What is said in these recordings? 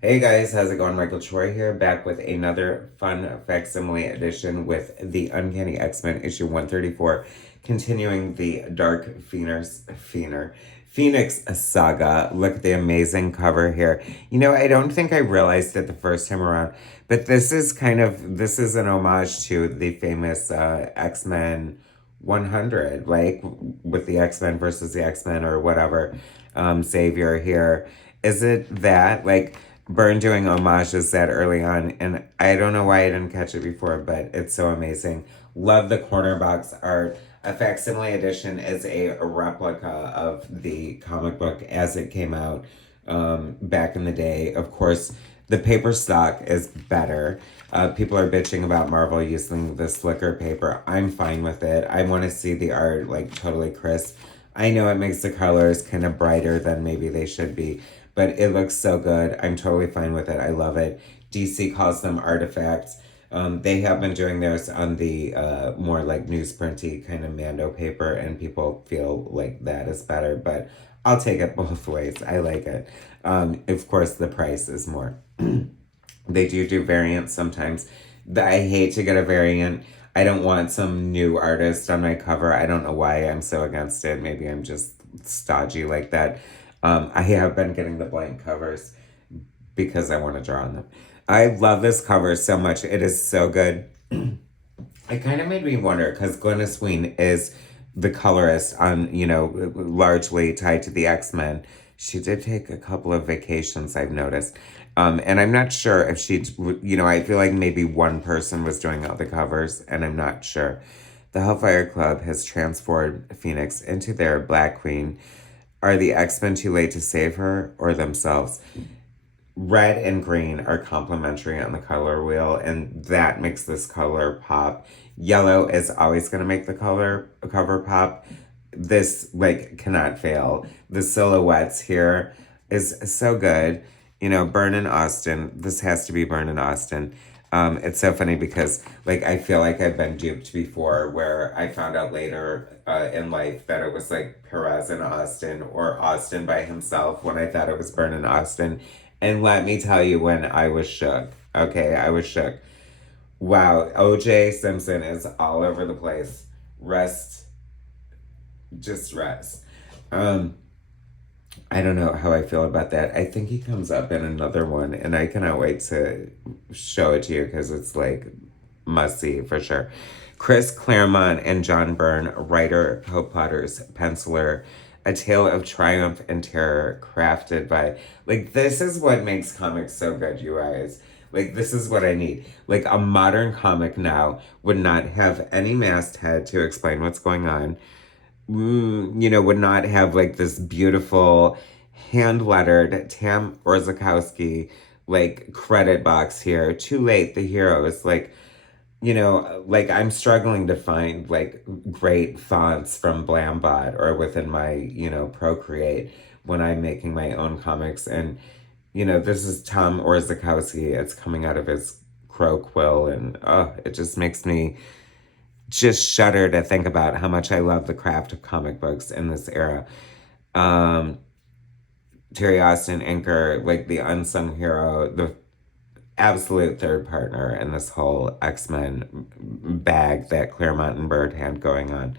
Hey guys, how's it going? Michael Troy here, back with another fun facsimile edition with the Uncanny X-Men issue 134, continuing the Dark Phoenix saga. Look at the amazing cover here. You know, I don't think I realized it the first time around, but this is an homage to the famous X-Men 100, like with the X-Men versus the X-Men or whatever, savior here. Is it that? Like, Byrne doing homages that early on, and I don't know why I didn't catch it before, but it's so amazing. Love the corner box art. A facsimile edition is a replica of the comic book as it came out back in the day. Of course, the paper stock is better. People are bitching about Marvel using the slicker paper. I'm fine with it. I want to see the art like totally crisp. I know it makes the colors kind of brighter than maybe they should be, but it looks so good. I'm totally fine with it. I love it. DC calls them artifacts. They have been doing theirs on the more like newsprinty kind of Mando paper, and people feel like that is better, but I'll take it both ways. I like it. Of course, the price is more. They do variants sometimes. I hate to get a variant. I don't want some new artist on my cover. I don't know why I'm so against it. Maybe I'm just stodgy like that. I have been getting the blank covers because I want to draw on them. I love this cover so much. It is so good. It kind of made me wonder because Glynis Wein is the colorist on, largely tied to the X-Men. She did take a couple of vacations, I've noticed. And I'm not sure if I feel like maybe one person was doing all the covers, and I'm not sure. The Hellfire Club has transformed Phoenix into their Black Queen. Are the X-Men too late to save her or themselves? Red and green are complementary on the color wheel, and that makes this color pop. Yellow is always going to make the color cover pop. This like cannot fail. The silhouettes here is so good. Byrne and Austin. This has to be Byrne and Austin. It's so funny because like I feel like I've been duped before, where I found out later in life that it was like Perez and Austin or Austin by himself when I thought it was Byrne and Austin. And let me tell you when I was shook. Okay, I was shook. Wow, OJ Simpson is all over the place. Rest, just rest. Um, I don't know how I feel about that. I think he comes up in another one, and I cannot wait to show it to you because it's like must see for sure. Chris Claremont and John Byrne, writer, co-plotters, penciler, a tale of triumph and terror crafted by, like, this is what makes comics so good, you guys. Like, this is what I need. Like, a modern comic now would not have any masthead to explain what's going on, would not have like this beautiful hand lettered Tam Orzakowski like credit box here. Too late, the heroes. Like I'm struggling to find like great fonts from Blambot or within my, Procreate when I'm making my own comics. And, this is Tom Orzakowski. It's coming out of his crow quill, and it just makes me just shudder to think about how much I love the craft of comic books in this era. Um, Terry Austin, Inker, like the unsung hero, the absolute third partner in this whole X-Men bag that Claremont and Bird had going on.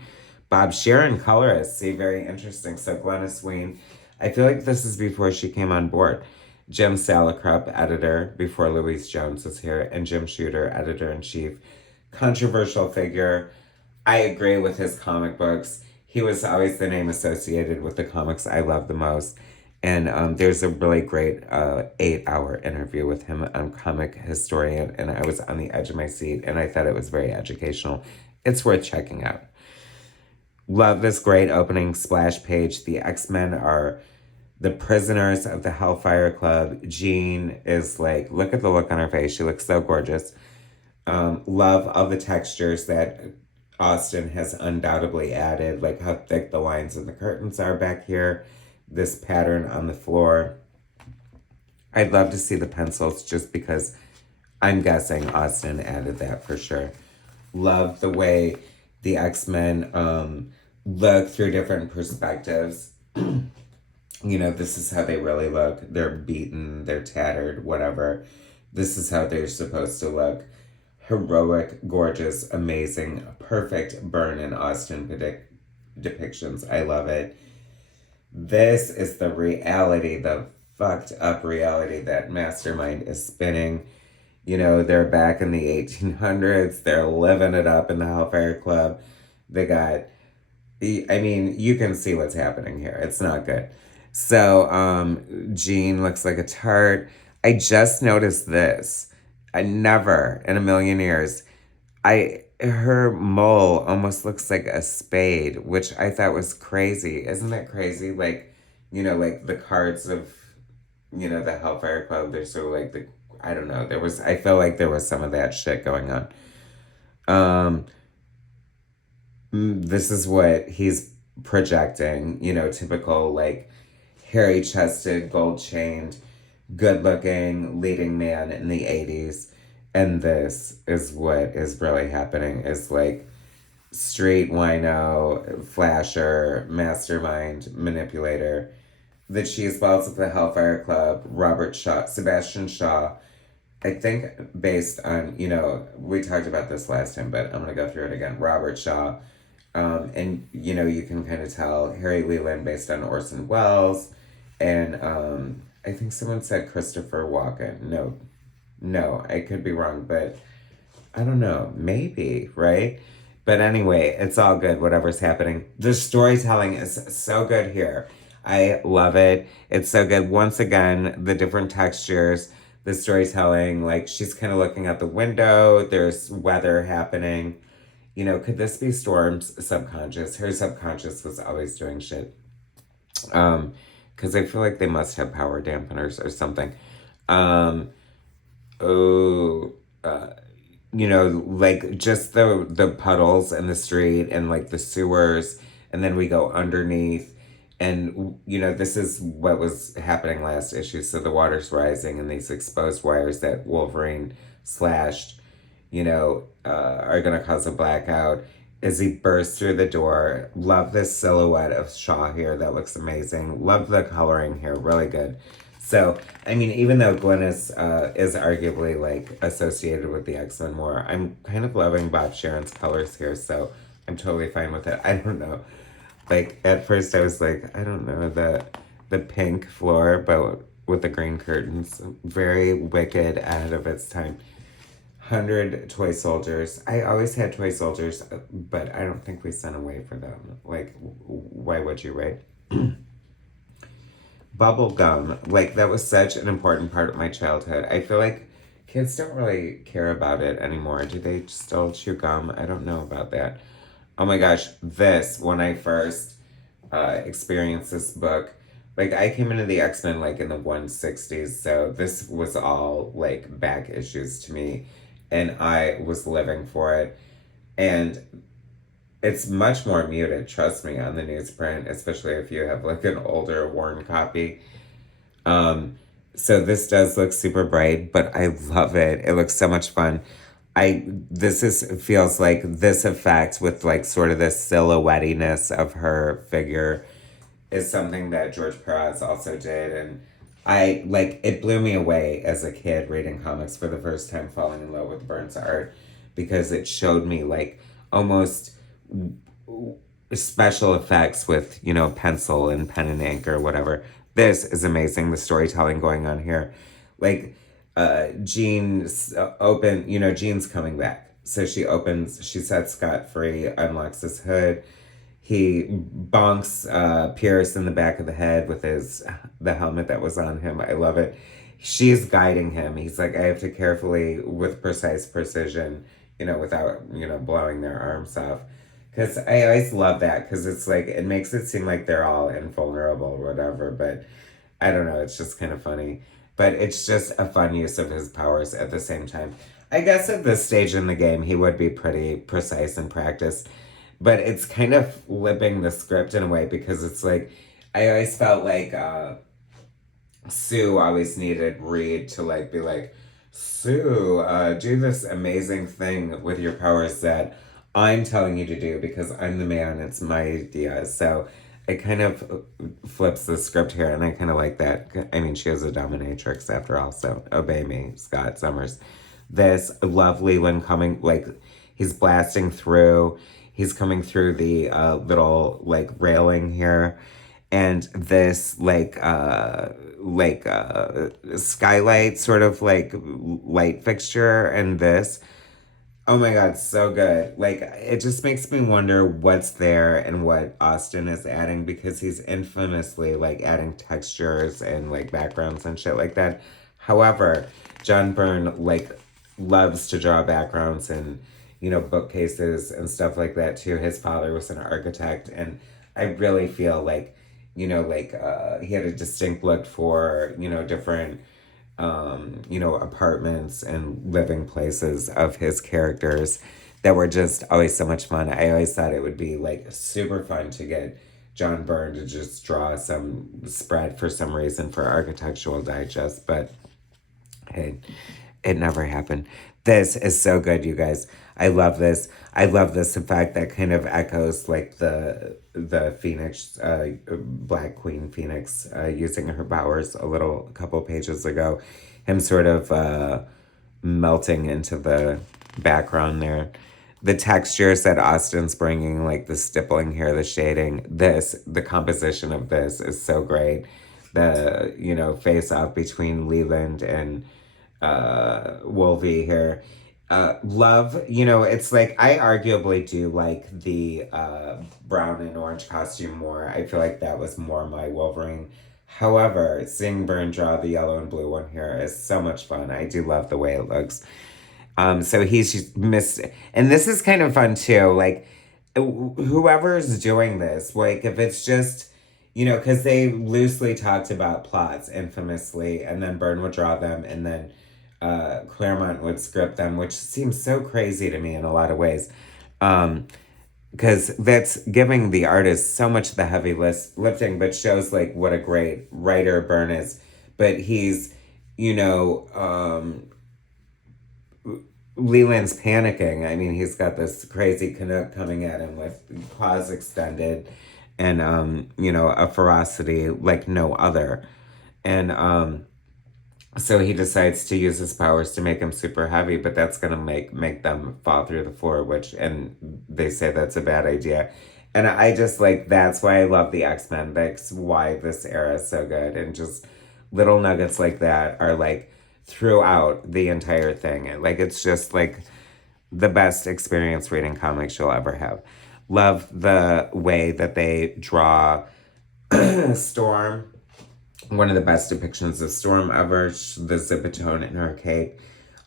Bob Sharon, colorist. See, very interesting. So Glynis Wein, I feel like this is before she came on board. Jim Salicrup, editor, before Louise Jones was here, and Jim Shooter, editor-in-chief. Controversial figure. I agree with his comic books. He was always the name associated with the comics I love the most. And there's a really great 8-hour interview with him on Comic Historian, and I was on the edge of my seat, and I thought it was very educational. It's worth checking out. Love this great opening splash page. The X-Men are the prisoners of the Hellfire Club. Jean is like, look at the look on her face. She looks so gorgeous. Love all the textures that Austin has undoubtedly added, like how thick the lines of the curtains are back here, this pattern on the floor. I'd love to see the pencils just because I'm guessing Austin added that for sure. Love the way the X-Men look through different perspectives. This is how they really look. They're beaten, they're tattered, whatever. This is how they're supposed to look. Heroic, gorgeous, amazing, perfect Byrne and Austen depictions. I love it. This is the reality, the fucked up reality that Mastermind is spinning. They're back in the 1800s. They're living it up in the Hellfire Club. They got, I mean, you can see what's happening here. It's not good. So, Jean looks like a tart. I just noticed this. I never in a million years. Her mole almost looks like a spade, which I thought was crazy. Isn't that crazy? Like, like the cards of, the Hellfire Club, they're sort of like I don't know, I feel like there was some of that shit going on. Um, this is what he's projecting, typical like hairy chested, gold chained, good looking leading man in the 80s. And this is what is really happening is like street wino, flasher, mastermind, manipulator. The cheeseballs of the Hellfire Club, Robert Shaw, Sebastian Shaw. I think based on, we talked about this last time, but I'm going to go through it again. Robert Shaw. And, you can kind of tell Harry Leland based on Orson Welles. And I think someone said Christopher Walken. No, I could be wrong, but I don't know. Maybe, right? But anyway, it's all good, whatever's happening. The storytelling is so good here. I love it. It's so good. Once again, the different textures, the storytelling, like she's kind of looking out the window, there's weather happening. Could this be Storm's subconscious? Her subconscious was always doing shit. Because I feel like they must have power dampeners or something. Um, oh, like just the puddles in the street and like the sewers, and then we go underneath, and this is what was happening last issue. So the water's rising, and these exposed wires that Wolverine slashed, are gonna cause a blackout. As he bursts through the door, love this silhouette of Shaw here. That looks amazing. Love the coloring here, really good. So, I mean, even though Gwen is arguably like associated with the X-Men more, I'm kind of loving Bob Sharon's colors here, so I'm totally fine with it. I don't know. Like at first I was like, I don't know, the pink floor, but with the green curtains. Very wicked, ahead of its time. 100 toy soldiers. I always had toy soldiers, but I don't think we sent away for them. Like, why would you, right? Bubble gum, like that was such an important part of my childhood. I feel like kids don't really care about it anymore. Do they still chew gum? I don't know about that. Oh my gosh, this, when I first experienced this book, like I came into the X-Men like in the 160s, so this was all like back issues to me, and I was living for it. And it's much more muted, trust me, on the newsprint, especially if you have like an older worn copy. Um, so this does look super bright, but I love it. It looks so much fun. Feels like this effect with like sort of the silhouettiness of her figure is something that George Perez also did, and I like it blew me away as a kid reading comics for the first time, falling in love with Byrne's art because it showed me like almost special effects with pencil and pen and ink or whatever. This is amazing, the storytelling going on here. Like Jean's Jean's coming back, so she sets Scott free, unlocks his hood. He bonks Pierce in the back of the head with the helmet that was on him. I love it. She's guiding him. He's like, I have to carefully, with precise precision, without blowing their arms off. Because I always love that, because it's like, it makes it seem like they're all invulnerable or whatever, but I don't know, it's just kind of funny. But it's just a fun use of his powers at the same time. I guess at this stage in the game, he would be pretty precise and practiced, but it's kind of flipping the script in a way, because it's like, I always felt like Sue always needed Reed to like be like, Sue, do this amazing thing with your powers that I'm telling you to do because I'm the man. It's my idea. So it kind of flips the script here, and I kind of like that. I mean, she is a dominatrix after all, so obey me, Scott Summers. This love Leland coming, like, he's blasting through. He's coming through the little, like, railing here. And this, skylight sort of, like, light fixture, and this. Oh my God, so good. Like, it just makes me wonder what's there and what Austen is adding, because he's infamously, like, adding textures and, like, backgrounds and shit like that. However, John Byrne, like, loves to draw backgrounds and, bookcases and stuff like that too. His father was an architect, and I really feel like, he had a distinct look for, different apartments and living places of his characters that were just always so much fun. I always thought it would be like super fun to get John Byrne to just draw some spread for some reason for Architectural Digest, but hey, it never happened. This is so good, you guys. I love this. I love this effect that kind of echoes like the Phoenix, Black Queen Phoenix, using her powers a couple pages ago. Him sort of melting into the background there. The textures that Austen's bringing, like the stippling here, the shading, the composition of this is so great. The, face off between Leland and Wolvie here. Love, it's like, I arguably do like the brown and orange costume more. I feel like that was more my Wolverine. However, seeing Byrne draw the yellow and blue one here is so much fun. I do love the way it looks. So he's just missed, and this is kind of fun too. Like, whoever's doing this, like, if it's just, because they loosely talked about plots infamously, and then Byrne would draw them, and then Claremont would script them, which seems so crazy to me in a lot of ways. Because that's giving the artist so much of the heavy lifting, but shows like what a great writer Byrne is. But he's, Leland's panicking. I mean, he's got this crazy Canuck coming at him with claws extended and, a ferocity like no other. And, so he decides to use his powers to make him super heavy, but that's gonna make them fall through the floor, and they say that's a bad idea. And I just like, that's why I love the X-Men. That's why this era is so good. And just little nuggets like that are like throughout the entire thing. Like, it's just like the best experience reading comics you'll ever have. Love the way that they draw Storm. One of the best depictions of Storm ever, the Zipatone in her cake.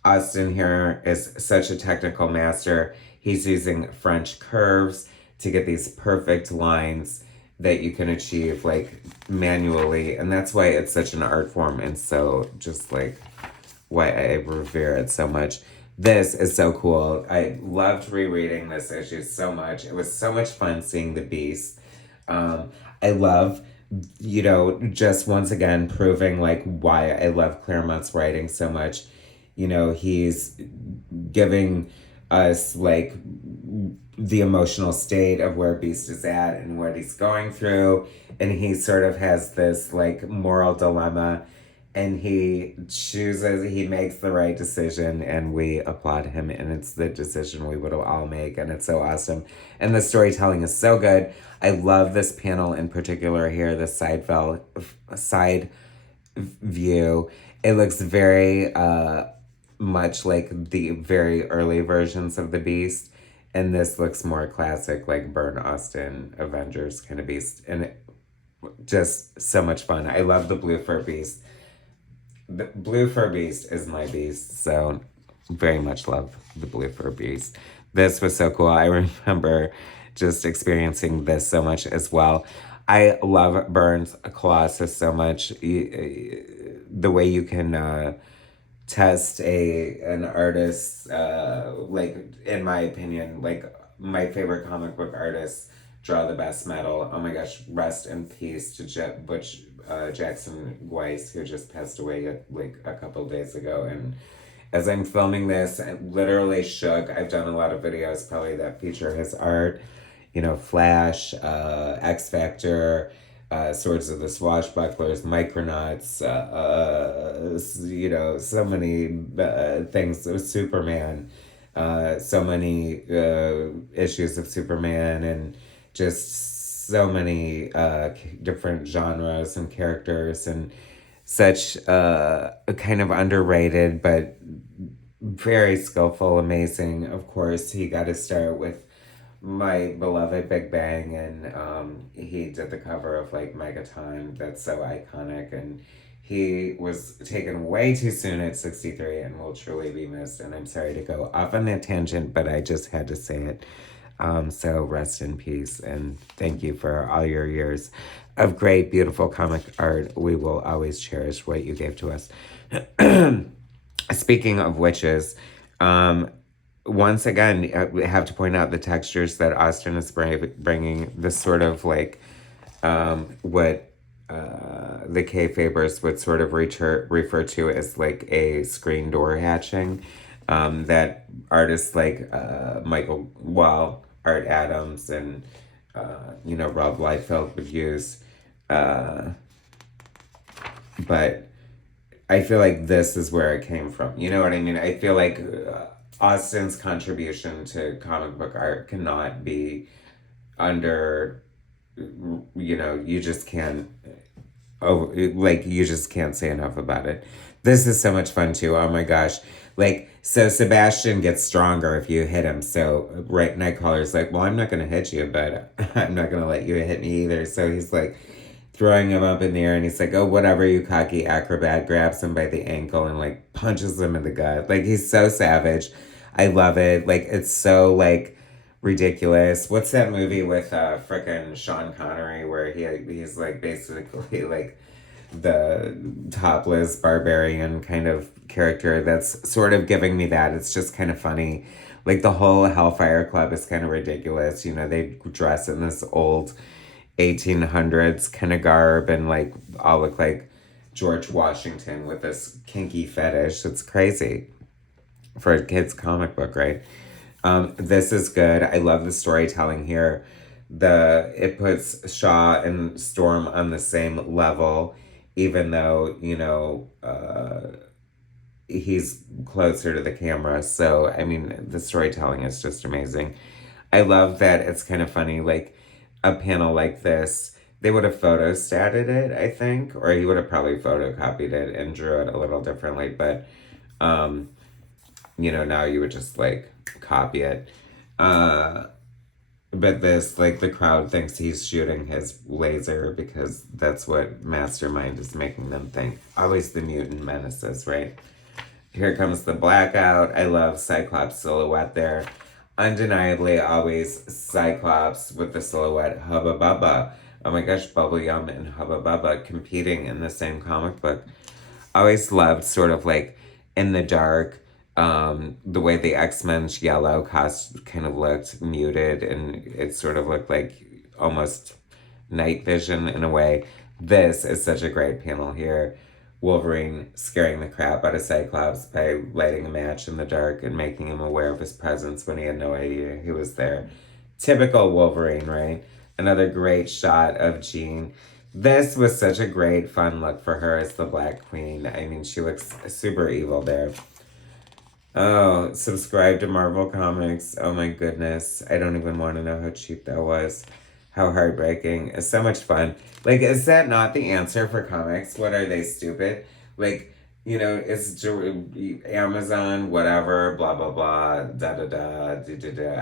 Austen here is such a technical master. He's using French curves to get these perfect lines that you can achieve like manually. And that's why it's such an art form, and so just like why I revere it so much. This is so cool. I loved rereading this issue so much. It was so much fun seeing the Beast. I love, just once again proving like why I love Claremont's writing so much. He's giving us like the emotional state of where Beast is at and what he's going through, and he sort of has this like moral dilemma, and he makes the right decision, and we applaud him, and it's the decision we would all make, and it's so awesome. And the storytelling is so good. I love this panel in particular here, the side view. It looks very much like the very early versions of the Beast, and this looks more classic, like Byrne Austen Avengers kind of Beast, and just so much fun. I love the Blue Fur Beast. The Blue Fur Beast is my beast, so very much love the Blue Fur Beast. This was so cool. I remember just experiencing this so much as well. I love Byrne's Colossus so much. The way you can test an artist, like, in my opinion, like, my favorite comic book artists draw the best metal. Oh my gosh, rest in peace to Butch Jackson Weiss, who just passed away like a couple days ago. And as I'm filming this, I'm literally shook. I've done a lot of videos probably that feature his art, Flash, X Factor, Swords of the Swashbucklers, Micronauts, so many things. Superman, so many issues of Superman, and just so many different genres and characters, and such a kind of underrated but very skillful, amazing. Of course, he got to start with my beloved Big Bang, and he did the cover of like Megaton. That's so iconic, and he was taken way too soon at 63 and will truly be missed. And I'm sorry to go off on that tangent, but I just had to say it. So rest in peace, and thank you for all your years of great, beautiful comic art. We will always cherish what you gave to us. Speaking of witches, once again, we have to point out the textures that Austin is bringing. This sort of like what the kayfabers would sort of refer to as like a screen door hatching. That artists like Art Adams, and Rob Liefeld would use. But I feel like this is where it came from. You know what I mean? I feel like Austin's contribution to comic book art cannot be under, you just can't, you just can't say enough about it. This is so much fun too. Oh my gosh. So Sebastian gets stronger if you hit him. So Nightcrawler's like, well, I'm not going to hit you, but I'm not going to let you hit me either. So he's like throwing him up in the air, and he's like, oh, whatever, you cocky acrobat, grabs him by the ankle and like punches him in the gut. He's so savage. I love it. It's so ridiculous. What's that movie with frickin' Sean Connery where he's basically the topless barbarian kind of character? That's sort of giving me that. It's just kind of funny. The whole Hellfire Club is kind of ridiculous. They dress in this old 1800s kind of garb and all look like George Washington with this kinky fetish. It's crazy for a kid's comic book, right? This is good. I love the storytelling here. It puts Shaw and Storm on the same level, even though, he's closer to the camera. So, I mean, the storytelling is just amazing. I love that it's kind of funny, a panel like this, they would have photostated it, I think, or he would have probably photocopied it and drew it a little differently, but, now you would just, copy it. But this, the crowd thinks he's shooting his laser because that's what Mastermind is making them think. Always the mutant menaces, right? Here comes the blackout. I love Cyclops' silhouette there. Undeniably, always Cyclops with the silhouette Hubba Bubba. Oh my gosh, Bubble Yum and Hubba Bubba competing in the same comic book. Always loved sort of in the dark. The way the X-Men's yellow cost kind of looked muted, and it sort of looked like almost night vision in a way. This is such a great panel here. Wolverine scaring the crap out of Cyclops by lighting a match in the dark and making him aware of his presence when he had no idea he was there. Typical Wolverine, right? Another great shot of Jean. This was such a great, fun look for her as the Black Queen. I mean, she looks super evil there. Oh, subscribe to Marvel Comics. Oh my goodness. I don't even want to know how cheap that was. How heartbreaking. It's so much fun. Is that not the answer for comics? What are they, stupid? It's Amazon, whatever, blah, blah, blah, da, da, da.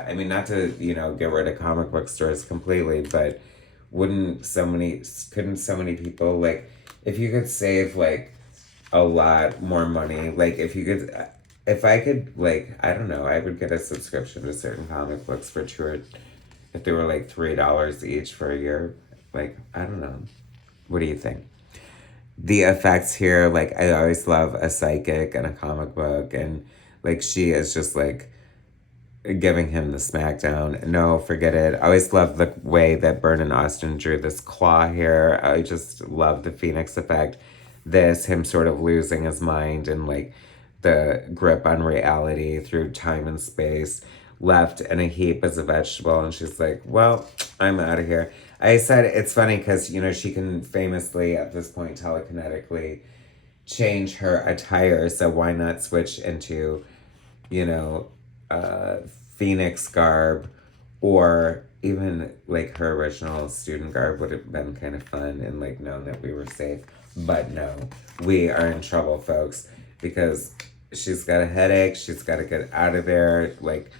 I mean, not to, get rid of comic book stores completely, but couldn't so many people, if you could save, a lot more money, if I could, I don't know, I would get a subscription to certain comic books for if they were $3 each for a year. I don't know. What do you think? The effects here, I always love a psychic and a comic book, and she is just giving him the smackdown. No, forget it. I always love the way that Byrne and Austin drew this claw here. I just love the Phoenix effect. Him sort of losing his mind and the grip on reality through time and space. left in a heap as a vegetable. And she's like, well, I'm out of here. I said, it's funny because, you know, she can famously at this point telekinetically change her attire. So why not switch into, you know, Phoenix garb, or even like her original student garb would have been kind of fun and like known that we were safe. But no, we are in trouble, folks, because she's got a headache. She's got to get out of there. Like,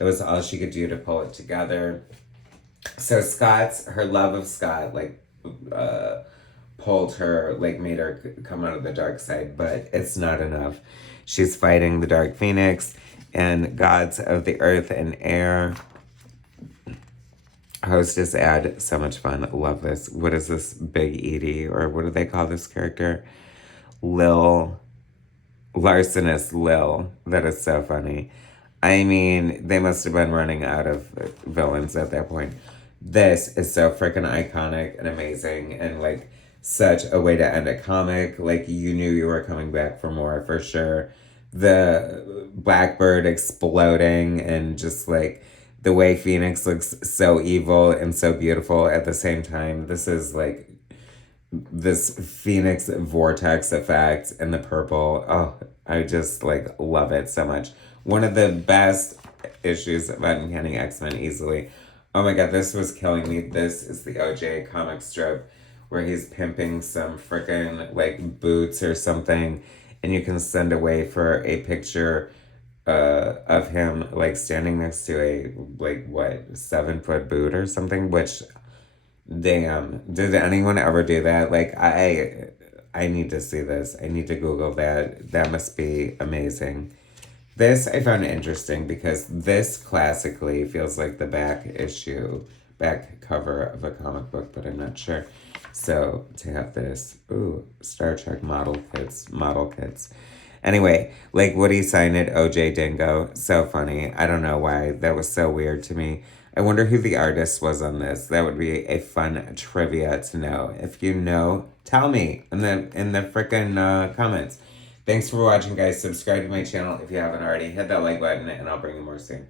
it was all she could do to pull it together. So her love of Scott, like, pulled her, like, made her come out of the dark side, but it's not enough. She's fighting the Dark Phoenix and gods of the earth and air. Hostess ad, so much fun. Love this. What is this? Big Edie, or what do they call this character? Lil. Larcenous Lil. That is so funny. I mean, they must have been running out of villains at that point. This is so freaking iconic and amazing, and like such a way to end a comic. Like, you knew you were coming back for more for sure. The Blackbird exploding, and just like the way Phoenix looks so evil and so beautiful at the same time. This is like this Phoenix vortex effect and the purple. Oh, I just like love it so much. One of the best issues of Uncanny X-Men easily. Oh my god, this was killing me. This is the OJ comic strip where he's pimping some freaking like boots or something, and you can send away for a picture of him like standing next to a like what 7-foot boot or something, which damn, did anyone ever do that? Like, I need to see this. I need to Google that. That must be amazing. This I found interesting because this classically feels like the back cover of a comic book, but I'm not sure. So to have this, ooh, Star Trek model kits. Anyway, like Woody signed it, OJ Dingo. So funny. I don't know why. That was so weird to me. I wonder who the artist was on this. That would be a fun trivia to know. If you know, tell me in the frickin' comments. Thanks for watching, guys. Subscribe to my channel if you haven't already. Hit that like button, and I'll bring you more soon.